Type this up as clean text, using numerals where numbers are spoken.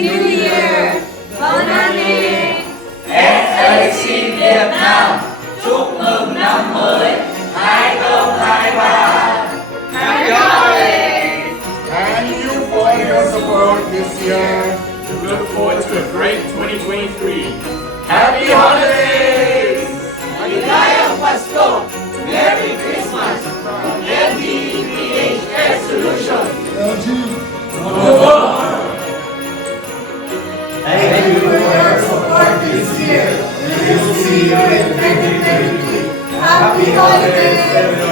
New Year! Bonne année! SAC Việt Nam chúc mừng năm mới 2023. Happy holidays! Thank you for your support this year. We look forward to a great 2023. Happy holidays! Maligayang Pasko! Merry Christmas from LGPHS Solutions. Thank you for your support this year. We will see you in 2023. Happy holidays, everyone.